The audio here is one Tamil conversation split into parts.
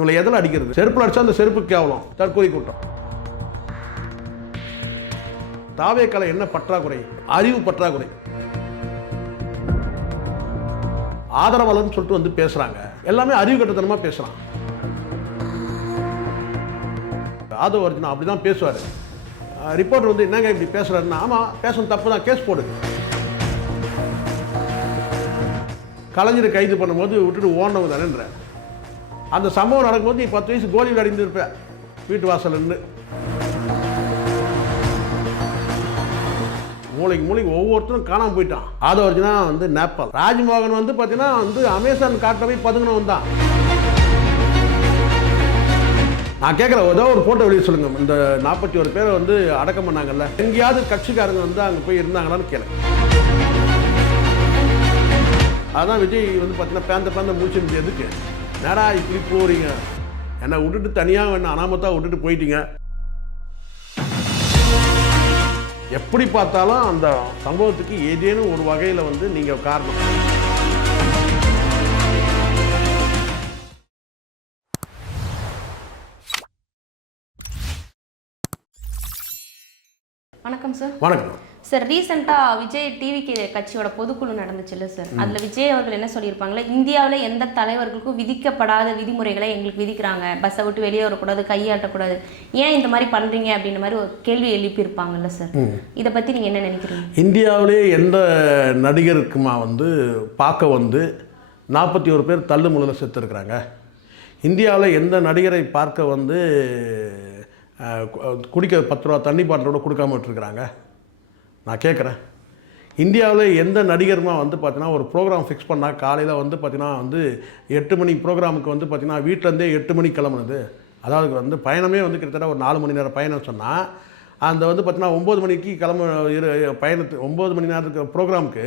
இவங்களை எதில் அடிக்கிறது? செருப்பில் அடிச்சா அந்த செருப்பு கேவலம். தற்கொலை கூட்டம். தாவேக்கால என்ன பற்றாக்குறை? அறிவு பற்றாக்குறை. ஆதரவாளர்னு சொல்லிட்டு வந்து பேசுறாங்க. எல்லாமே அறிவு கட்டத்தனமா பேசுறான். ஆதவ அர்ஜுனா அப்படிதான் பேசுவாரு. ரிப்போர்ட்டர் வந்து என்னங்க இப்படி பேசுறாருன்னா, ஆமா பேசணும், தப்பு தான், கேஸ் போடுங்க. கலைஞரை கைது பண்ணும்போது விட்டுட்டு ஓடினவங்க தானேன்ற. அந்த சம்பவம் நடக்கும்போது நீ 10 வயசு கோலி விளையாடிந்து இருப்ப வீட்டு வாசல்னு. மூளைக்கு ஒவ்வொருத்தரும் காணாமல் போயிட்டான். ஆதவ அர்ஜுனா வந்து நேபாள். ராஜ்மோகன் வந்து பார்த்தீங்கன்னா வந்து அமேசான் காட்டில் போய் பதுங்கினவன் தான். நான் கேட்குறேன், ஏதோ ஒரு ஃபோட்டோ வெளியே சொல்லுங்கள். இந்த 41 பேரை வந்து அடக்கம் பண்ணாங்கல்ல, எங்கேயாவது கட்சிக்காரங்க வந்து அங்கே போய் இருந்தாங்களான்னு கேளு. அதான் விஜய் வந்து பார்த்தீங்கன்னா பேந்த முடிச்சு எதுக்கு நேரா இப்படி போகிறீங்க? என்னை விட்டுட்டு தனியாக வேணும் அனாமத்தாக விட்டுட்டு போயிட்டீங்க. எப்படி பார்த்தாலும் அந்த சம்பவத்துக்கு ஏதேனும் ஒரு வகையில் வந்து நீங்கள் காரணம். வணக்கம் சார். வணக்கம் சார். ரீசெண்டாக விஜய் டிவி கட்சியோட பொதுக்குழு நடந்துச்சுல்ல சார், அதில் விஜய் அவர்கள் என்ன சொல்லியிருப்பாங்களே, இந்தியாவில் எந்த தலைவர்களுக்கும் விதிக்கப்படாத விதிமுறைகளை எங்களுக்கு விதிக்கிறாங்க, பஸ்ஸை விட்டு வெளியே வரக்கூடாது, கையாட்டக்கூடாது, ஏன் இந்த மாதிரி பண்ணுறீங்க அப்படின்ற மாதிரி ஒரு கேள்வி எழுப்பியிருப்பாங்கல்ல சார், இதை பற்றி நீங்கள் என்ன நினைக்கிறீங்க? இந்தியாவிலே எந்த நடிகருக்குமா வந்து பார்க்க வந்து 41 பேர் தள்ளு முள்ளில் செத்துருக்குறாங்க? இந்தியாவில் எந்த நடிகரை பார்க்க வந்து குடிக்க 10 ரூபா தண்ணி பாட்டிலோட கொடுக்காம விட்டுருக்குறாங்க? நான் கேட்குறேன். இந்தியாவில் எந்த நடிகருமா வந்து பார்த்தீங்கன்னா ஒரு ப்ரோக்ராம் ஃபிக்ஸ் பண்ணால் காலையில் வந்து பார்த்தீங்கன்னா வந்து 8 மணி ப்ரோக்ராமுக்கு வந்து பார்த்தீங்கன்னா வீட்டிலேருந்தே 8 மணிக்கு கிளம்புனது, அதாவது வந்து பயணமே வந்து கிட்டத்தட்ட ஒரு 4 மணி நேரம் பயணம் சொன்னால், அந்த வந்து பார்த்தீங்கன்னா 9 மணிக்கு பயணத்து 9 மணி நேரத்துக்கு ப்ரோக்ராமுக்கு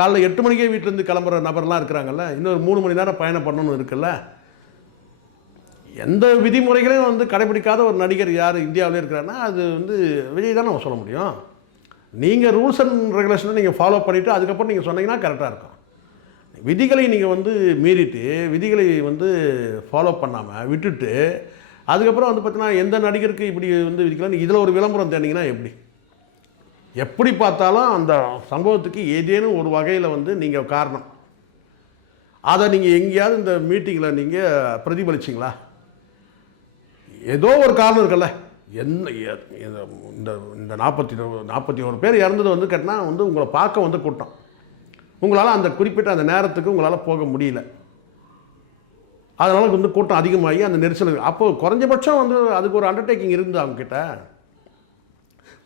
காலைல 8 மணிக்கே வீட்டிலேருந்து கிளம்புற நபர்லாம் இருக்கிறாங்கல்ல, இன்னொரு 3 மணி நேரம் பயணம் பண்ணணும்னு இருக்குல்ல. எந்த விதிமுறைகளையும் வந்து கடைபிடிக்காத ஒரு நடிகர் யார் இந்தியாவிலே இருக்கிறாருன்னா அது வந்து விஜய் தான் நம்ம சொல்ல முடியும். நீங்கள் ரூல்ஸ் அண்ட் ரெகுலேஷனை நீங்கள் ஃபாலோ பண்ணிவிட்டு அதுக்கப்புறம் நீங்கள் சொன்னீங்கன்னா கரெக்டாக இருக்கும். விதிகளை நீங்கள் வந்து மீறிட்டு விதிகளை வந்து ஃபாலோ பண்ணாமல் விட்டுட்டு அதுக்கப்புறம் வந்து பார்த்தீங்கன்னா எந்த நடிகருக்கு இப்படி வந்து விதிக்கலாம், இதில் ஒரு விளம்பரம் தேடிங்கன்னா எப்படி பார்த்தாலும் அந்த சம்பவத்துக்கு ஏதேனும் ஒரு வகையில் வந்து நீங்கள் காரணம். அதை நீங்கள் எங்கேயாவது இந்த மீட்டிங்கில் நீங்கள் பிரதிபலிச்சிங்களா? ஏதோ ஒரு காரணம் இருக்குல்ல. என்ன இந்த 41 பேர் இறந்தது வந்து கேட்டினா வந்து உங்களை பார்க்க வந்து கூட்டம், உங்களால் அந்த குறிப்பிட்ட அந்த நேரத்துக்கு உங்களால் போக முடியல, அதனால் வந்து கூட்டம் அதிகமாகி அந்த நெரிசல். அப்போது குறைஞ்சபட்சம் வந்து அதுக்கு ஒரு அண்டர்டேக்கிங் இருந்தது, அவங்கக்கிட்ட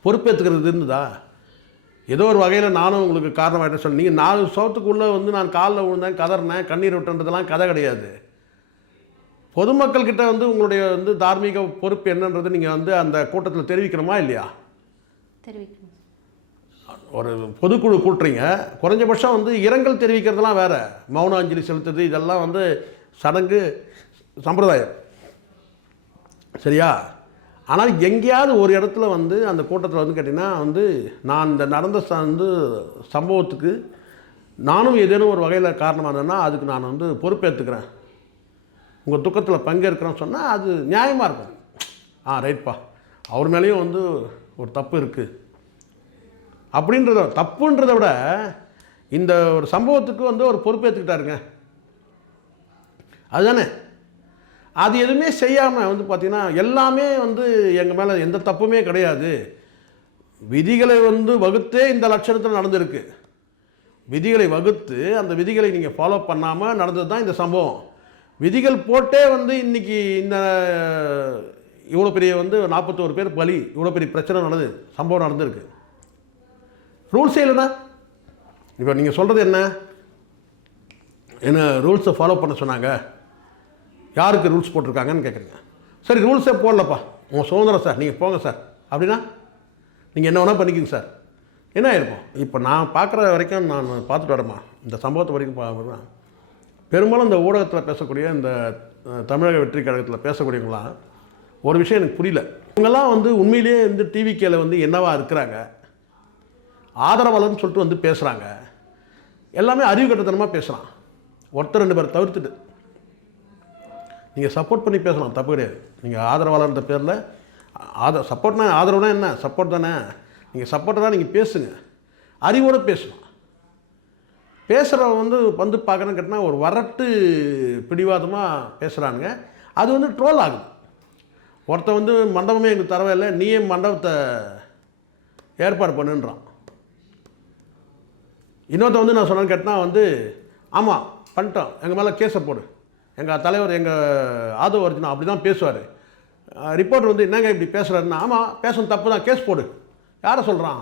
பொறுப்பேற்றுக்கிறது இருந்ததா? ஏதோ ஒரு வகையில் நானும் உங்களுக்கு காரணமாகிட்டேன்னு சொல்லி நீங்கள் 4 சவத்துக்குள்ளே வந்து நான் காலில் விழுந்தேன், கதறினேன், கண்ணீர் விட்டுன்றதெல்லாம் கதை கிடையாது. பொதுமக்கள்கிட்ட வந்து உங்களுடைய வந்து தார்மீக பொறுப்பு என்னன்றது நீங்கள் வந்து அந்த கூட்டத்தில் தெரிவிக்கணுமா இல்லையா? தெரிவிக்கணும். ஒரு பொதுக்குழு கூட்டுறீங்க, குறைஞ்சபட்சம் வந்து இரங்கல் தெரிவிக்கிறதுலாம் வேறு, மௌன அஞ்சலி செலுத்துறது இதெல்லாம் வந்து சடங்கு சம்பிரதாயம், சரியா? ஆனால் எங்கேயாவது ஒரு இடத்துல வந்து அந்த கூட்டத்தில் வந்து கேட்டிங்கன்னா வந்து நான் இந்த நடந்த வந்து சம்பவத்துக்கு நானும் ஏதேனும் ஒரு வகையில் காரணமாக இருந்தேன்னா அதுக்கு நான் வந்து பொறுப்பேற்றுக்கிறேன், உங்கள் துக்கத்தில் பங்கேற்கிறேன்னு சொன்னால் அது நியாயமாக இருக்கும். ரைட்ப்பா, அவர் மேலேயும் வந்து ஒரு தப்பு இருக்குது அப்படின்றத, தப்புன்றதை விட இந்த ஒரு சம்பவத்துக்கு வந்து ஒரு பொறுப்பேற்றுக்கிட்டாருங்க, அதுதானே. அது எதுவுமே செய்யாமல் வந்து பார்த்திங்கன்னா எல்லாமே வந்து எங்கள் மேலே எந்த தப்புமே கிடையாது, விதிகளை வந்து வகுத்தே இந்த லட்சணத்தில் நடந்திருக்கு, விதிகளை வகுத்து அந்த விதிகளை நீங்கள் ஃபாலோ பண்ணாமல் நடந்தது தான் இந்த சம்பவம். விதிகள் போட்டே வந்து இன்றைக்கி இந்த இவ்வளோ பெரிய வந்து 41 பேர் பலி, இவ்வளோ பெரிய பிரச்சனை நடந்து சம்பவம் நடந்திருக்கு. ரூல்ஸே இல்லைண்ணா. இப்போ நீங்கள் சொல்கிறது என்ன ரூல்ஸை ஃபாலோ பண்ண சொன்னாங்க, யாருக்கு ரூல்ஸ் போட்டிருக்காங்கன்னு கேட்குறீங்க. சரி, ரூல்ஸே போடலப்பா, உங்கள் சுதந்திரம் சார், நீங்கள் போங்க சார் அப்படின்னா நீங்கள் என்ன வேணால் பண்ணிக்கிங்க சார், என்ன ஆயிருக்கும்? இப்போ நான் பார்க்குற வரைக்கும், நான் பார்த்துட்டு வரேம்மா இந்த சம்பவத்தை வரைக்கும் பார்க்குறேன், பெரும்பாலும் இந்த ஊடகத்தில் பேசக்கூடிய இந்த தமிழக வெற்றி கழகத்தில் பேசக்கூடியவங்களாம் ஒரு விஷயம் எனக்கு புரியல. இவங்கெல்லாம் வந்து உண்மையிலேயே வந்து டிவிகேல வந்து என்னவா இருக்கிறாங்க, ஆதரவாளர்னு சொல்லிட்டு வந்து பேசுகிறாங்க, எல்லாமே அறிவு கட்டத்தனமாக பேசுகிறான். ஒருத்தர் 2 பேர் தவிர்த்துட்டு நீங்கள் சப்போர்ட் பண்ணி பேசலாம், தப்பு கிடையாது. நீங்கள் ஆதரவாளர்ன்ற பேரில் சப்போர்ட்னா ஆதரவுனா என்ன, சப்போர்ட் தானே. நீங்கள் சப்போர்ட்டராக நீங்கள் பேசுங்க, அறிவோடு பேசணும். பேசுகிறவங்க வந்து பார்க்கணும்னு கேட்டால் ஒரு வரட்டு பிடிவாதமாக பேசுகிறானுங்க. அது வந்து ட்ரோல் ஆகுது. ஒருத்தன் வந்து மண்டபமே எங்களுக்கு தரவே இல்லை, நீயே மண்டபத்தை ஏற்பாடு பண்ணுன்றான். இன்னொருத்த வந்து நான் சொன்னேன்னு கேட்டால் வந்து ஆமாம் பண்ணிட்டோம், எங்கள் மேலே கேஸை போடு, எங்கள் தலைவர் எங்கள் ஆதவ அர்ஜுனா அப்படி தான் பேசுவார். ரிப்போர்ட்டர் வந்து என்னங்க இப்படி பேசுகிறாருன்னா, ஆமாம் பேசணும், தப்பு தான், கேஸ் போடு. யாரை சொல்கிறான்?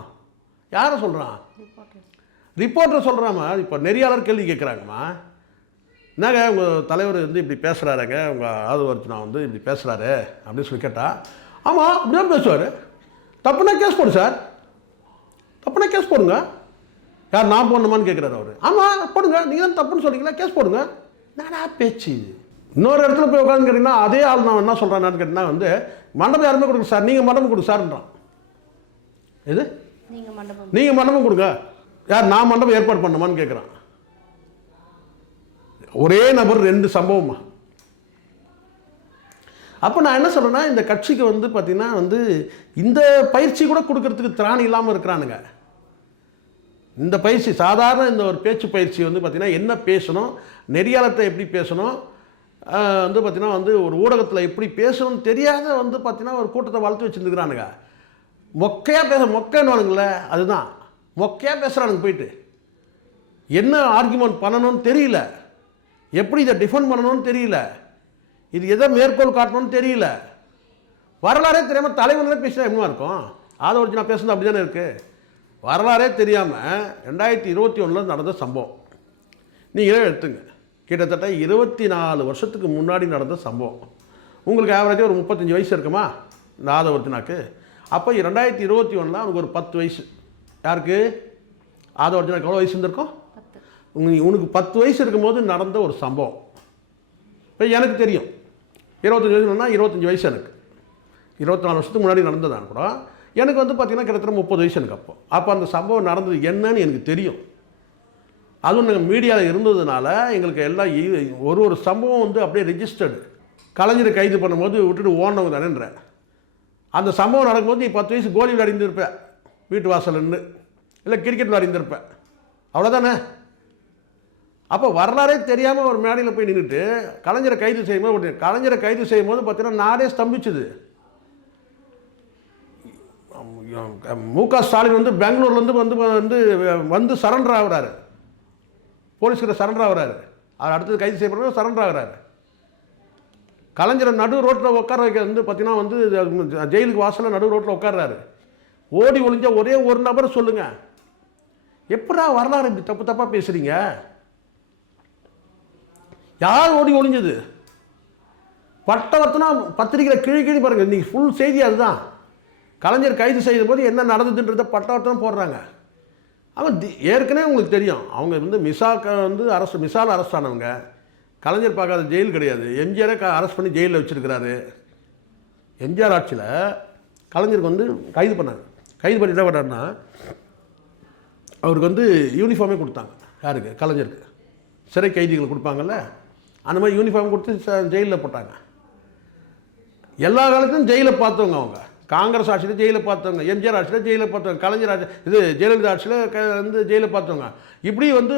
ரிப்போர்ட்டர் சொல்கிறாம்மா. இப்போ நெறியாளர் கேள்வி கேட்குறாங்கம்மா, என்னங்க உங்கள் தலைவர் வந்து இப்படி பேசுகிறாருங்க, உங்கள் ஆதவ அர்ஜுனா வந்து இப்படி பேசுகிறாரு அப்படின்னு சொல்லி கேட்டால், ஆமாம் அப்படி தான் பேசுவார், தப்புனா கேஸ் போடு சார், தப்புனா கேஸ் போடுங்க. யார் நான் போடணுமான்னு கேட்குறாரு அவர். ஆமாம் போடுங்க, நீங்கள் தான் தப்புன்னு சொல்கிறீங்களா, கேஸ் போடுங்க. என்னடா பேச்சு? இன்னொரு இடத்துல போய் உட்காந்து கேட்டிங்கன்னா அதே ஆள் நான் என்ன சொல்கிறேன்னு கேட்டிங்கன்னா வந்து மண்டபம் யாருமே கொடுங்க சார், நீங்கள் மண்டபம் கொடுங்க சார்ன்றான். எது நீங்கள் மண்டபம் கொடுங்க, யார் நான் மண்டபம் ஏற்பாடு பண்ணணுமான்னு கேட்குறான். ஒரே நபர் 2 சம்பவமா. அப்போ நான் என்ன சொல்கிறேன்னா, இந்த கட்சிக்கு வந்து பார்த்திங்கன்னா வந்து இந்த பயிற்சி கூட கொடுக்கறதுக்கு திராணி இல்லாமல் இருக்கிறானுங்க. இந்த பயிற்சி சாதாரண இந்த ஒரு பேச்சு பயிற்சி வந்து பார்த்திங்கன்னா என்ன பேசணும், நெறியாளத்தை எப்படி பேசணும், வந்து பார்த்திங்கன்னா வந்து ஒரு ஊடகத்தில் எப்படி பேசணும்னு தெரியாத வந்து பார்த்திங்கன்னா ஒரு கூட்டத்தை வளர்த்து வச்சுருந்துக்கிறானுங்க. மொக்கையாக மொக்கைன்னுவானுங்கள, அதுதான் மொக்கையாக பேசுகிறானுங்க. போயிட்டு என்ன ஆர்கியூமெண்ட் பண்ணணும்னு தெரியல, எப்படி இதை டிஃபெண்ட் பண்ணணும்னு தெரியல, இது எதை மேற்கோள் காட்டணும்னு தெரியல, வரலாறே தெரியாமல் தலைவர்களே பேசினா என்னவா இருக்கும்? ஆதவ அர்ஜுனா பேசுனது அப்படி தானே இருக்குது. வரலாறே தெரியாமல் 2021 நடந்த சம்பவம் நீங்களே எடுத்துங்க. கிட்டத்தட்ட 24 வருஷத்துக்கு முன்னாடி நடந்த சம்பவம். உங்களுக்கு ஆவரேஜாக ஒரு 35 வயசு இருக்குமா இந்த ஆதவ அர்ஜுனாக்கு? அப்போ 2021 அவனுக்கு ஒரு 10 வயசு. யாருக்கு? ஆதவ அர்ஜுனாக்கு எவ்வளோ வயசு இருந்திருக்கும்? உனக்கு 10 வயசு இருக்கும்போது நடந்த ஒரு சம்பவம். இப்போ எனக்கு தெரியும் 25 வயசுனா 25 வயசு எனக்கு. 24 வருஷத்துக்கு முன்னாடி நடந்ததான் கூட எனக்கு வந்து பார்த்திங்கன்னா கிட்டத்தட்ட 30 வயசு எனக்கு. அப்போ அந்த சம்பவம் நடந்தது என்னன்னு எனக்கு தெரியும். அதுவும் நாங்கள் மீடியாவில் இருந்ததுனால எங்களுக்கு எல்லாம் ஒரு சம்பவம் வந்து அப்படியே ரெஜிஸ்டர்டு. கலைஞரை கைது பண்ணும்போது விட்டுட்டு ஓடினவங்க தானேன்ற அந்த சம்பவம் நடக்கும்போது நீ 10 வயசு கோலி விளையாடிருப்பேன் வீட்டு வாசல்னு, இல்லை கிரிக்கெட் விளையாடிருப்பேன், அவ்வளோதானே. அப்போ வரலாறே தெரியாமல் ஒரு மேடையில் போய் நின்றுட்டு கலைஞரை கைது செய்யும்போது பார்த்தீங்கன்னா நாடே ஸ்தம்பிச்சுது. மு.க. ஸ்டாலின் வந்து பெங்களூர்லேருந்து வந்து சரண்டர் ஆகுறாரு, போலீஸ்கிட்ட சரண்டர் ஆகுறாரு. அவர் அடுத்தது கைது செய்யப்படுற சரண்டர் ஆகுறாரு. கலைஞரை நடு ரோட்டில் உட்கார வைக்க வந்து பார்த்தீங்கன்னா வந்து ஜெயிலுக்கு வாசலில் நடு ரோட்டில் உட்கார்றாரு. ஓடி ஒளிஞ்ச ஒரே ஒரு நபரை சொல்லுங்கள். எப்படா வரலாறு இப்படி தப்பாக பேசுகிறீங்க? யார் ஓடி ஒளிஞ்சது? பட்டவர்த்தனா பத்திரிக்கையில் கிழி பாருங்கள், இன்றைக்கி ஃபுல் செய்தி அதுதான். கலைஞர் கைது செய்த போது என்ன நடந்ததுன்றதை பட்டவர்த்தனம் போடுறாங்க. அவன் ஏற்கனவே உங்களுக்கு தெரியும், அவங்க வந்து மிசால் அரெஸ்ட் ஆனவங்க. கலைஞர் பார்க்காத ஜெயில் கிடையாது. எம்ஜிஆரை அரெஸ்ட் பண்ணி ஜெயிலில் வச்சுருக்கிறாரு. எம்ஜிஆர் ஆட்சியில் கலைஞருக்கு வந்து கைது பண்ணாங்க. கைது பண்ணி என்ன பண்ணாருன்னா அவருக்கு வந்து யூனிஃபார்மே கொடுத்தாங்க. யாருக்கு? கலைஞருக்கு. சிறை கைதிகள் கொடுப்பாங்கல்ல, அந்த மாதிரி யூனிஃபார்ம் கொடுத்து ஜெயிலில் போட்டாங்க. எல்லா காலத்துலையும் ஜெயிலில் பார்த்தவங்க அவங்க. காங்கிரஸ் ஆட்சியில் ஜெயிலில் பார்த்தவங்க, எம்ஜிஆர் ஆட்சியில் ஜெயிலில் பார்த்தவங்க, கலைஞர் ஆட்சி ஜெயலலிதா ஆட்சியில் வந்து ஜெயிலில் பார்த்தவங்க. இப்படி வந்து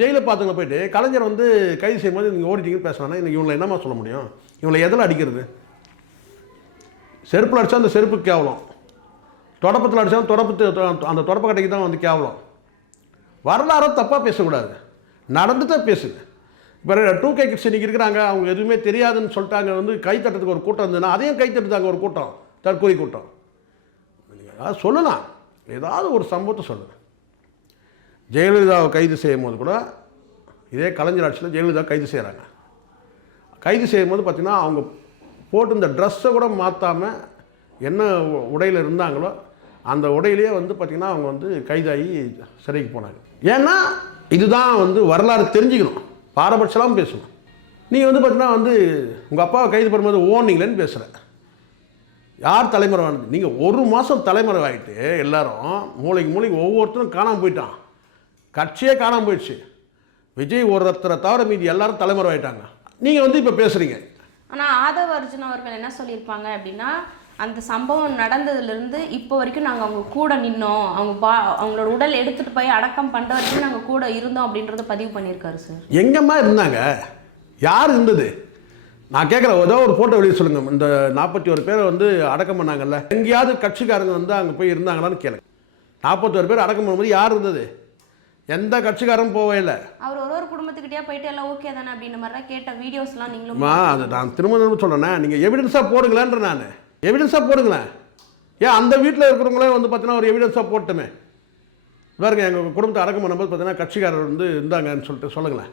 ஜெயிலில் பார்த்தவங்க போயிட்டு கலைஞர் வந்து கைது செய்யும்போது நீங்கள் ஓடிட்டீங்கன்னு பேசுவாங்கன்னா இவங்களை என்னமா சொல்ல முடியும்? இவங்களை எதில் அடிக்கிறது? செருப்பில் அடித்தா அந்த செருப்புக்கு கேவலம், தொடப்பத்தில் அடித்தா அந்த தொடப்ப கடைக்கு தான் வந்து கேவலம். வரலாறை தப்பாக பேசக்கூடாது, நடந்துதான் பேசுங்க. இப்போ 2K கிட்ஸ் இன்றைக்கி இருக்கிறாங்க, அவங்க எதுவுமே தெரியாதுன்னு சொல்லிட்டாங்க. வந்து கைத்தட்டுறதுக்கு ஒரு கூட்டம் இருந்ததுன்னா அதையும் கைத்தட்டுதாங்க ஒரு கூட்டம், தற்கொலை கூட்டம். அதாவது சொல்லலாம், ஏதாவது ஒரு சம்பவத்தை சொல்லுங்கள். ஜெயலலிதாவை கைது செய்யும் போது கூட இதே கலைஞர் ஆட்சியில் ஜெயலலிதா கைது செய்கிறாங்க. கைது செய்யும் போது பார்த்திங்கன்னா அவங்க போட்டு இந்த ட்ரெஸ்ஸை கூட மாற்றாமல் என்ன உடையில் இருந்தாங்களோ அந்த உடையிலேயே வந்து பார்த்திங்கன்னா அவங்க வந்து கைதாகி சிறைக்கு போனாங்க. ஏன்னா இதுதான் வந்து வரலாறு தெரிஞ்சுக்கணும், பாரபட்சலாம் பேசணும். நீங்கள் வந்து பார்த்தீங்கன்னா வந்து உங்கள் அப்பாவை கைது பண்ணும்போது ஓனிங்களேன்னு பேசுகிறேன். யார் தலைமுறை வாழ்ந்து? நீங்கள் 1 மாதம் தலைமுறை ஆகிட்டு எல்லாரும் மூளைக்கு ஒவ்வொருத்தரும் காணாமல் போயிட்டான். கட்சியே காணாமல் போயிடுச்சு. விஜய் ஒருத்தரை தவிர மீதி எல்லாரும் தலைமுறை ஆகிட்டாங்க. நீங்கள் வந்து இப்போ பேசுகிறீங்க. ஆனால் ஆதவ அர்ஜுன் அவர்கள் என்ன சொல்லியிருப்பாங்க அப்படின்னா, அந்த சம்பவம் நடந்ததுலேருந்து இப்போ வரைக்கும் நாங்கள் அவங்க கூட நின்னோம், அவங்களோட உடல் எடுத்துகிட்டு போய் அடக்கம் பண்ணுற வரைக்கும் நாங்கள் கூட இருந்தோம் அப்படின்றத பதிவு பண்ணியிருக்காரு சார். எங்கம்மா இருந்தாங்க? யார் இருந்தது? நான் கேட்குறேன், ஏதோ ஒரு ஃபோட்டோ வெளியே சொல்லுங்கள். இந்த 41 பேரை வந்து அடக்கம் பண்ணாங்கல்ல, எங்கேயாவது கட்சிக்காரங்க வந்து அங்கே போய் இருந்தாங்களான்னு கேளுங்க. 41 பேர் அடக்கம் பண்ணும்போது யார் இருந்தது? எந்த கட்சிக்காரரும் போவே இல்லை. அவர் ஒரு குடும்பத்துக்கிட்டே போயிட்டு எல்லாம் ஓகே தானே அப்படின்ற மாதிரிலாம் கேட்ட வீடியோஸ்லாம் நீங்களும் அது நான் திரும்ப சொல்கிறேன்னா, நீங்கள் எவிடன்ஸாக போடுங்களேன்ற. நான் எவிடன்ஸாக போடுங்களேன். ஏன் அந்த வீட்டில் இருக்கிறவங்களே வந்து பார்த்தீங்கன்னா ஒரு எவிடன்ஸாக போட்டுமே, பாருங்க எங்கள் குடும்பத்தை அடக்கம் பண்ணும்போது பார்த்தீங்கன்னா கட்சிக்காரர் வந்து இருந்தாங்கன்னு சொல்லிட்டு சொல்லுங்களேன்.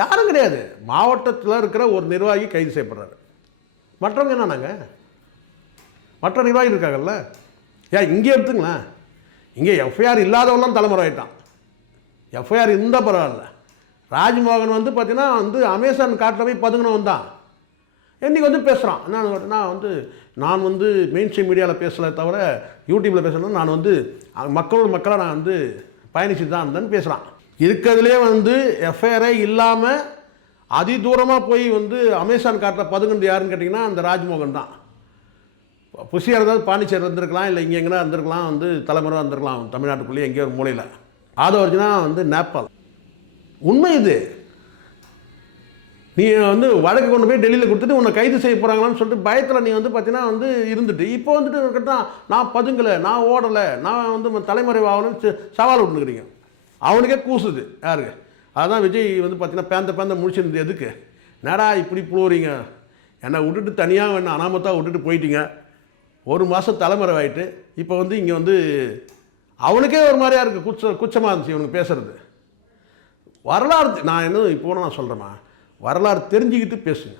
யாரும் கிடையாது. மாவட்டத்தில் இருக்கிற ஒரு நிர்வாகி கைது செய்யப்படுறாரு. மற்றவங்க என்னன்னாங்க? மற்ற நிர்வாகி இருக்காங்கல்ல. ஏன் இங்கே எடுத்துங்களேன், இங்கே எஃப்ஐஆர் இல்லாதவெல்லாம் தலைமுறை ஆகிட்டான். எஃப்ஐஆர் இருந்தால் பரவாயில்ல. ராஜ்மோகன் வந்து பார்த்தீங்கன்னா வந்து அமேசான் காட்டில் போய் பதுங்கினவன் தான். இன்றைக்கி வந்து பேசுகிறான். நான் வந்து மெயின் ஸ்ட்ரீம் மீடியாவில் பேசலை தவிர யூடியூப்பில் பேசணும். நான் வந்து மக்களோட மக்களாக நான் வந்து பயணிச்சுட்டு தான் இருந்தேன்னு பேசுகிறான். இருக்கிறதுலே வந்து எஃப்ஐஆரே இல்லாமல் அதி தூரமாக போய் வந்து அமேசான் காட்டில் பதுங்குறது யாருன்னு கேட்டிங்கன்னா அந்த ராஜ்மோகன் தான். புசியாக இருந்தால் பாண்டிச்சேரி இருந்திருக்கலாம், இல்லை இங்கே எங்கன்னா இருந்திருக்கலாம், வந்து தலைமுறை இருந்திருக்கலாம், தமிழ்நாட்டுக்குள்ளேயே எங்கேயோ ஒரு மூலையில். ஆதவ அர்ஜுனா வந்து நேபாள். உண்மை இது. நீ வந்து வழக்கு கொண்டு போய் டெல்லியில் கொடுத்துட்டு உன்னை கைது செய்ய போகிறாங்களான்னு சொல்லிட்டு பயத்தில் நீ வந்து பார்த்தீங்கன்னா வந்து இருந்துட்டு இப்போ வந்துட்டு கேட்டால் நான் பதுங்கலை, நான் ஓடலை, நான் வந்து தலைமுறை ஆகணும்னு சவால் விட்டுனுக்கிறீங்க. அவனுக்கே கூசுது யாருக்கு? அதுதான் விஜய் வந்து பார்த்தீங்கன்னா பேந்த முடிச்சிருந்தது. எதுக்கு நேடா இப்படி போகிறீங்க? என்னை விட்டுட்டு தனியாக வேணும் அனாமத்தாக விட்டுட்டு போயிட்டீங்க. ஒரு மாதம் தலைமுறை ஆகிட்டு இப்போ வந்து இங்கே வந்து அவனுக்கே ஒரு மாதிரியா இருக்குது. குச்சமாக இருந்துச்சு இவனுக்கு பேசுகிறது. வரலாறு நான் என்ன இப்போ நான் சொல்கிறேம்மா, வரலாறு தெரிஞ்சுக்கிட்டு பேசுங்க.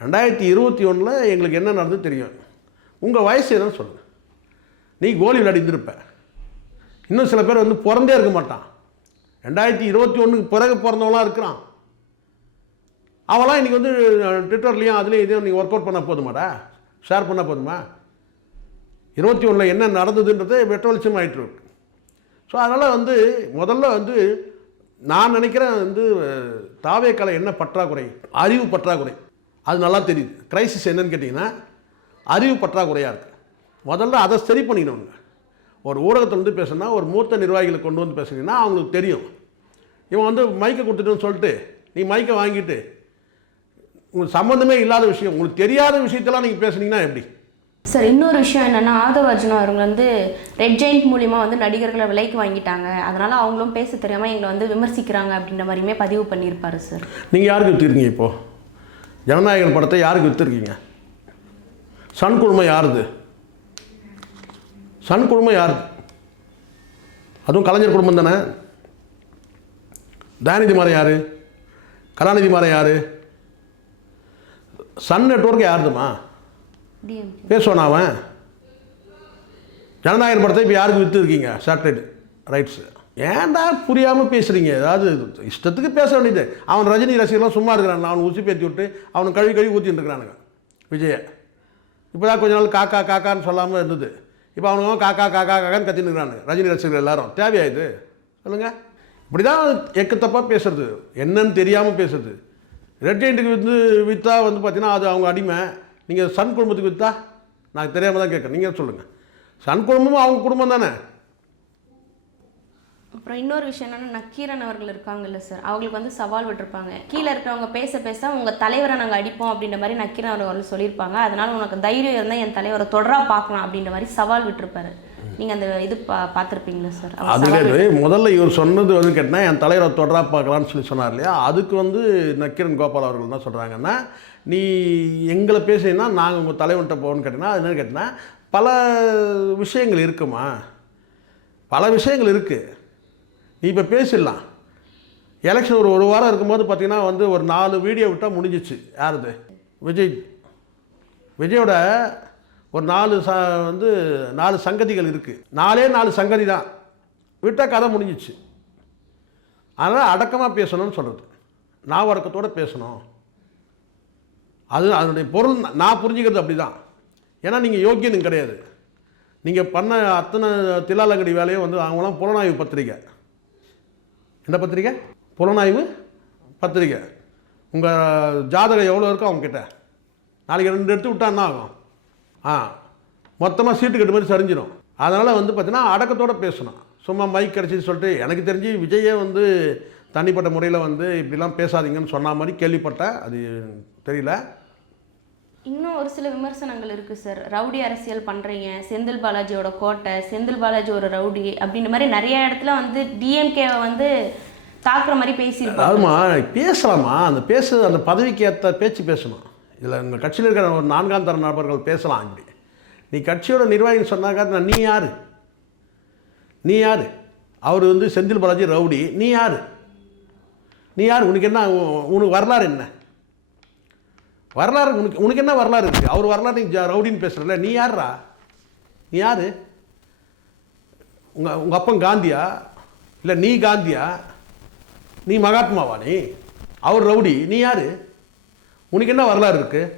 2021 எங்களுக்கு என்ன நடந்தது தெரியும். உங்கள் வயசு என்னன்னு சொல்லுங்கள். நீ கோலி விளையாடி இருந்திருப்ப. இன்னும் சில பேர் வந்து பிறந்தே இருக்க மாட்டான். 2021 பிறகு பிறந்தவங்களாம் இருக்கிறான். அவெல்லாம் இன்றைக்கி வந்து ட்விட்டர்லேயும் அதுலேயும் இதையும் நீங்கள் ஒர்க் அவுட் பண்ணால் போதுமாடா, ஷேர் பண்ணால் போதுமா? 21 என்ன நடந்ததுன்றது வெட்ட வெளிச்சம் ஆகிட்டு இருக்கு. ஸோ அதனால் வந்து முதல்ல வந்து நான் நினைக்கிறேன் வந்து தாவேக்கால என்ன பற்றாக்குறை, அறிவு பற்றாக்குறை. அது நல்லா தெரியுது. கிரைசிஸ் என்னன்னு கேட்டிங்கன்னா அறிவு பற்றாக்குறையாக இருக்குது. முதல்ல அதை சரி பண்ணிக்கணுங்க. ஒரு ஊடகத்தில் வந்து பேசுனா ஒரு மூத்த நிர்வாகிகளை கொண்டு வந்து பேசுனீங்கன்னா அவங்களுக்கு தெரியும். இவன் வந்து மைக்கை கொடுத்துட்டுன்னு சொல்லிட்டு நீ மைக்கை வாங்கிட்டு உங்களுக்கு சம்மந்தமே இல்லாத விஷயம், உங்களுக்கு தெரியாத விஷயத்தெல்லாம் நீங்கள் பேசுனீங்கன்னா எப்படி? சார் இன்னொரு விஷயம் என்னென்னா, ஆதவ அர்ஜுனா அவங்க வந்து ரெட் ஜெயிண்ட் மூலிமா வந்து நடிகர்களை விலைக்கு வாங்கிட்டாங்க, அதனால் அவங்களும் பேச தெரியாமல் எங்களை வந்து விமர்சிக்கிறாங்க அப்படின்ற மாதிரியுமே பதிவு பண்ணியிருப்பாரு சார். நீங்கள் யாருக்கு விற்றுருக்கீங்க? இப்போது ஜனநாயகன் படத்தை யாருக்கு விற்றுருக்கீங்க? சன் குழுமம் யாருது? சன் குழுமம் யாருது? அதுவும் கலைஞர் குடும்பம் தானே. தயாநிதி மாறன் யார்? கலாநிதி மாறன் யார்? சன் நெட்வொர்க் யாருதுமா? பேசுவான் அவன். ஜனநாயகன் படத்தை இப்போ யாருக்கு விற்றுருக்கீங்க? Satellite rights. ஏன்டா புரியாமல் பேசுகிறீங்க? ஏதாவது இஷ்டத்துக்கு பேச வேண்டியது. அவன் ரஜினி ரசிகர்லாம் சும்மா இருக்கிறான். அவனை ஊசி பேத்தி விட்டு அவனை கழுவி ஊற்றிட்டு இருக்கிறானுங்க விஜயை. இப்போ தான் கொஞ்ச நாள் காக்கா காக்கான்னு சொல்லாமல் இருந்தது. இப்போ அவனுங்க காக்கா காக்கா காக்கான்னு கத்தின்னு இருக்கிறானுங்க ரஜினி ரசிகர்கள் எல்லாரும். தேவையாயுது சொல்லுங்கள்? இப்படி தான் எக்கு தப்பாக பேசுறது, என்னன்னு தெரியாமல் பேசுறது. ரெட் ஜெயிண்ட்டுக்கு வந்து விற்றா வந்து பார்த்தீங்கன்னா அது அவங்க அடிமை. நீங்கள் சன் குடும்பத்துக்கு விற்றா நான் தெரியாமல் தான் கேட்குறேன். நீங்கள் சொல்லுங்கள். சன் குடும்பமும் அவங்க குடும்பம் தானே. அப்புறம் இன்னொரு விஷயம் என்னென்னா, நக்கீரன் அவர்கள் இருக்காங்கல்ல சார், அவங்களுக்கு வந்து சவால் விட்டுருப்பாங்க. கீழே இருக்கிறவங்க பேச பேச உங்கள் தலைவரை நாங்கள் அடிப்போம் அப்படின்ற மாதிரி நக்கீரன் அவர்கள் சொல்லியிருப்பாங்க. அதனால் உனக்கு தைரியம் இருந்தால் என் தலைவரை தொடரா பார்க்கலாம் அப்படின்ற மாதிரி சவால் விட்டுருப்பாரு. நீங்கள் அந்த இது பார்த்துருப்பீங்களா சார்? அதுவே முதல்ல இவர் சொன்னது வந்து கேட்டால் என் தலைவரை தொடரா பார்க்கலான்னு சொல்லி சொன்னார் இல்லையா? அதுக்கு வந்து நக்கீரன் கோபால் அவர்கள் என்ன சொல்கிறாங்கன்னா, நீ எங்களை பேசினா நாங்கள் உங்கள் தலைவன்கிட்ட போகணும்னு கேட்டிங்கன்னா அது என்னன்னு கேட்டிங்கன்னா பல விஷயங்கள் இருக்குமா, பல விஷயங்கள் இருக்குது. நீ இப்போ பேசிடலாம். எலெக்ஷன் ஒரு வாரம் இருக்கும்போது பார்த்தீங்கன்னா வந்து ஒரு 4 வீடியோ விட்டால் முடிஞ்சிச்சு. யாருது? விஜயோட ஒரு 4 சங்கதிகள் இருக்குது. 4 சங்கதி தான் விட்டால் கதை முடிஞ்சிச்சு. அதனால் அடக்கமாக பேசணும்னு சொல்கிறது, நான் அடக்கத்தோடு பேசணும். அதனுடைய பொருள் நான் புரிஞ்சுக்கிறது அப்படி தான். ஏன்னா நீங்கள் யோக்கியனும் கிடையாது. நீங்கள் பண்ண அத்தனை தில்லாலங்கடி வேலையும் வந்து அவங்களாம் புலனாய்வு பத்திரிக்கை. என்ன பத்திரிக்கை? புலனாய்வு பத்திரிக்கை. உங்கள் ஜாதகம் எவ்வளோ இருக்கோ அவங்கக்கிட்ட. நாளைக்கு 2 எடுத்து விட்டா என்ன ஆகும்? மொத்தமாக சீட்டு கட்டு மாதிரி சரிஞ்சிடும். அதனால் வந்து பார்த்தீங்கன்னா அடக்கத்தோடு பேசணும். சும்மா மைக் கிடச்சின்னு சொல்லிட்டு எனக்கு தெரிஞ்சு விஜயே வந்து தனிப்பட்ட முறையில் வந்து இப்படிலாம் பேசாதீங்கன்னு சொன்ன மாதிரி கேள்விப்பட்டேன். அது தெரியல. இன்னும் ஒரு சில விமர்சனங்கள் இருக்குது சார். ரவுடி அரசியல் பண்ணுறீங்க, செந்தில் பாலாஜியோட கோட்டை, செந்தில் பாலாஜி ஒரு ரவுடி அப்படின்ற மாதிரி நிறைய இடத்துல வந்து டிஎம்கேவை வந்து தாக்குற மாதிரி பேசியிருப்பாங்க. அதுமா பேசலாமா? அந்த பதவிக்கு ஏற்ற பேச்சு பேசணும். இதில் உங்கள் கட்சியில் இருக்கிற ஒரு 4ஆம் தர நபர்கள் பேசலாம். இப்படி நீ கட்சியோட நிர்வாகின்னு சொன்னாக்கா நீ யார்? நீ யார்? அவர் வந்து செந்தில் பாலாஜி ரவுடி, நீ யார்? நீ யார்? உனக்கு என்ன? உனக்கு வரலாறு என்ன? வரலாறு உனக்கு என்ன வரலாறு இருக்குது? அவர் வரலாறு நீ ரவுடின்னு பேசுகிறல, நீ யார்ரா? நீ யார்? உங்கள் அப்பன் காந்தியா? இல்லை நீ காந்தியா? நீ மகாத்மாவா? நீ அவர் ரவுடி, நீ யார்? உனக்கு என்ன வரலாறு இருக்குது?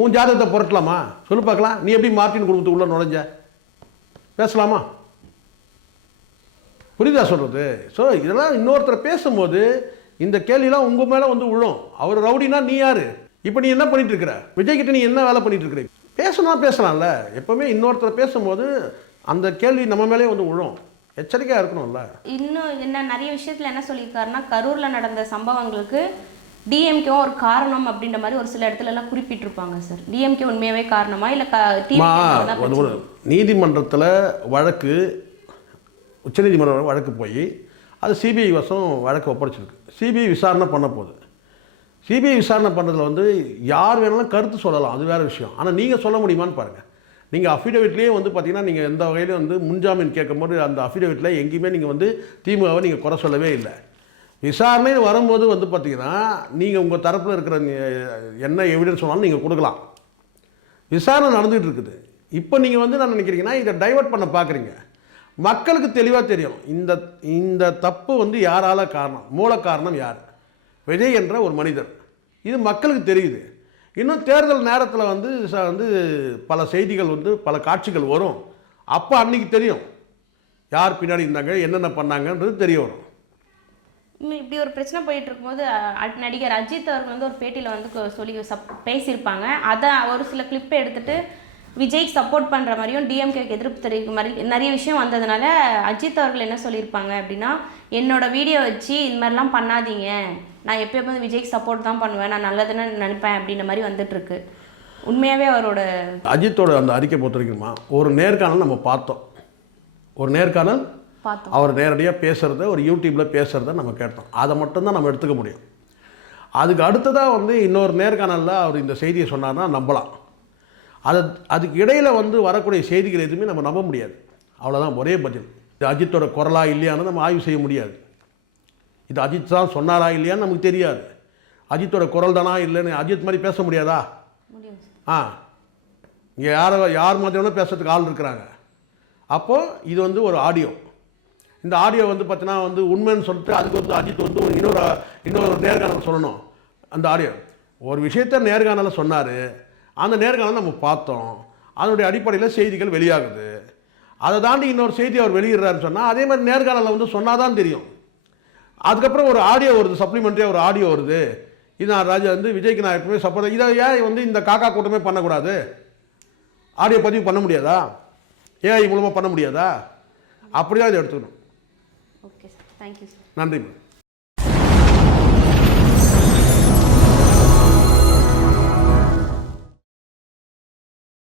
உன் ஜாதகத்தை புரட்டலாமா? சொல்லு பார்க்கலாம். நீ எப்படி மார்ட்டின் குடும்பத்துக்குள்ளே நுழைஞ்ச? பேசலாமா? புரியுதா சொல்கிறது? ஸோ இதெல்லாம் இன்னொருத்தர் பேசும்போது இந்த கேள்விலாம் உங்கள் மேலே வந்து விழும். அவர் ரவுடினா நீ யார்? இப்போ நீ என்ன பண்ணிட்டு இருக்கிற? விஜய்கிட்ட நீ என்ன வேலை பண்ணிட்டு இருக்கிற? பேசலாம்ல. எப்போவுமே இன்னொருத்தர் பேசும்போது அந்த கேள்வி நம்ம மேலே வந்து விழும். எச்சரிக்கையாக இருக்கணும்ல. இன்னும் என்ன நிறைய விஷயத்தில் என்ன சொல்லியிருக்காருன்னா, கரூரில் நடந்த சம்பவங்களுக்கு டிஎம்கேவும் ஒரு காரணம் அப்படின்ற மாதிரி ஒரு சில இடத்துல எல்லாம் குறிப்பிட்டிருப்பாங்க சார். டிஎம்கே உண்மையாகவே காரணமா இல்லை ஒரு நீதிமன்றத்தில் வழக்கு, உச்சநீதிமன்றம் வழக்கு போய் அது சிபிஐ வசம் வழக்கு ஒப்படைச்சிருக்கு. சிபிஐ விசாரணை பண்ண போகுது. சிபிஐ விசாரணை பண்ணுறதுல வந்து யார் வேணாலும் கருத்து சொல்லலாம், அது வேறு விஷயம். ஆனால் நீங்கள் சொல்ல முடியுமான்னு பாருங்கள். நீங்கள் அஃபிடவிட்லேயே வந்து பார்த்தீங்கன்னா நீங்கள் எந்த வகையிலும் வந்து முன்ஜாமீன் கேட்கும்போது அந்த அஃபிடவிட்டில் எங்கேயுமே நீங்கள் வந்து திமுகவை நீங்கள் குறை சொல்லவே இல்லை. விசாரணைன்னு வரும்போது வந்து பார்த்தீங்கன்னா நீங்கள் உங்கள் தரப்பில் இருக்கிற என்ன எவிடன்ஸ் சொன்னாலும் நீங்கள் கொடுக்கலாம். விசாரணை நடந்துகிட்டு இருக்குது. இப்போ நீங்கள் வந்து நான் நினைக்கிறீங்கன்னா இதை டைவர்ட் பண்ண பார்க்குறீங்க. மக்களுக்கு தெளிவாக தெரியும் இந்த தப்பு வந்து யாரால காரணம், மூல காரணம் யார்? விஜய் என்ற ஒரு மனிதர். இது மக்களுக்கு தெரியுது. இன்னும் தேர்தல் நேரத்தில் வந்து பல செய்திகள் வந்து பல காட்சிகள் வரும். அப்போ அன்றைக்கி தெரியும் யார் பின்னாடி இருந்தாங்க, என்னென்ன பண்ணாங்கன்றது தெரிய வரும். இப்படி ஒரு பிரச்சனை போயிட்டு இருக்கும்போது நடிகர் அஜித் அவர்கள் வந்து ஒரு பேட்டியில் வந்து சொல்லி பேசியிருப்பாங்க. அதை ஒரு சில கிளிப்பை எடுத்துகிட்டு விஜய்க்கு சப்போர்ட் பண்ணுற மாதிரியும் டிஎம்கேக்கு எதிர்ப்பு தெரிவிக்கும் மாதிரி நிறைய விஷயம் வந்ததுனால அஜித் அவர்கள் என்ன சொல்லியிருப்பாங்க அப்படின்னா, என்னோட வீடியோ வச்சு இந்த மாதிரிலாம் பண்ணாதீங்க, நான் எப்போயுமே விஜய்க்கு சப்போர்ட் தான் பண்ணுவேன், நான் நல்லதுன்னு நினைப்பேன் அப்படின்ற மாதிரி வந்துட்டுருக்கு. உண்மையாகவே அவரோட அஜித்தோட அந்த அறிக்கை பொறுத்த வரைக்குமா ஒரு நேர்காணல் நம்ம பார்த்தோம். ஒரு நேர்காணல் அவர் நேரடியாக பேசுகிறத, ஒரு யூடியூப்பில் பேசுகிறத நம்ம கேட்டோம். அதை மட்டும்தான் நம்ம எடுத்துக்க முடியும். அதுக்கு அடுத்ததாக வந்து இன்னொரு நேர்காணலில் அவர் இந்த செய்தியை சொன்னார்னா நம்பலாம். அதுக்கு இடையில் வந்து வரக்கூடிய செய்திகள் எதுவுமே நம்ம நம்ப முடியாது. அவ்வளோதான், ஒரே பதில். இது அஜித்தோட குரலா இல்லையான்னு நம்ம ஆய்வு செய்ய முடியாது. இது அஜித் தான் சொன்னாரா இல்லையான்னு நமக்கு தெரியாது. அஜித்தோட குரல் தானா இல்லைன்னு அஜித் மாதிரி பேச முடியாதா? இங்கே யார் மாதிரி வேணால் பேசுறதுக்கு ஆள் இருக்கிறாங்க. அப்போது இது வந்து ஒரு ஆடியோ. இந்த ஆடியோ வந்து பார்த்தீங்கன்னா வந்து உண்மைன்னு சொல்லிட்டு அதுக்கு வந்து அஜித் வந்து இன்னொரு நேர்காணல் சொல்லணும். அந்த ஆடியோ ஒரு விஷயத்த நேர்காணலில் சொன்னார். அந்த நேர்காணல் நம்ம பார்த்தோம். அதனுடைய அடிப்படையில் செய்திகள் வெளியாகுது. அதை தாண்டி இன்னொரு செய்தி அவர் வெளியிடுறாருன்னு சொன்னால் அதே மாதிரி நேர்காணலில் வந்து சொன்னால் தான் தெரியும். அதுக்கப்புறம் ஒரு ஆடியோ வருது, சப்ளிமெண்ட்ரியாக ஒரு ஆடியோ வருது. இது நான் ராஜா வந்து விஜய்க்கு நான் எப்பவுமே சப்போர்ட், இதை ஏன் வந்து இந்த காக்கா கூட்டமே பண்ணக்கூடாது? ஆடியோ பதிவு பண்ண முடியாதா? ஏன் மூலமாக பண்ண முடியாதா? அப்படிதான் இதை எடுத்துக்கணும். Okay sir, thank you sir. நன்றி.